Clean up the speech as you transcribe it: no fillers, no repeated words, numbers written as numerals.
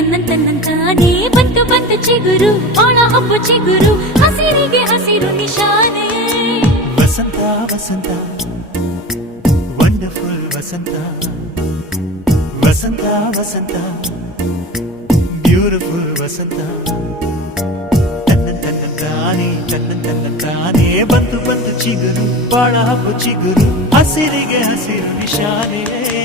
ತನ್ನಂತಾನೇ ಬಂತು ಬಂತು ಚಿಗುರು ಬಾಳ ಹಬ್ಬ ಚಿಗುರು ಹಸಿರಿಗೆ ಹಸಿರು ನಿಶಾನೆ ವಸಂತ ವಸಂತ ವಂಡರ್ಫುಲ್ ವಸಂತ ವಸಂತ ವಸಂತ ಬ್ಯೂಟಿಫುಲ್ ವಸಂತ ತನ್ನಂತಾನೇ ಬಂತು ಬಂತು ಚಿಗುರು ಬಾಳ ಹಬ್ಬ ಚಿಗುರು ಹಸಿರಿಗೆ ಹಸಿರು ನಿಶಾನೆ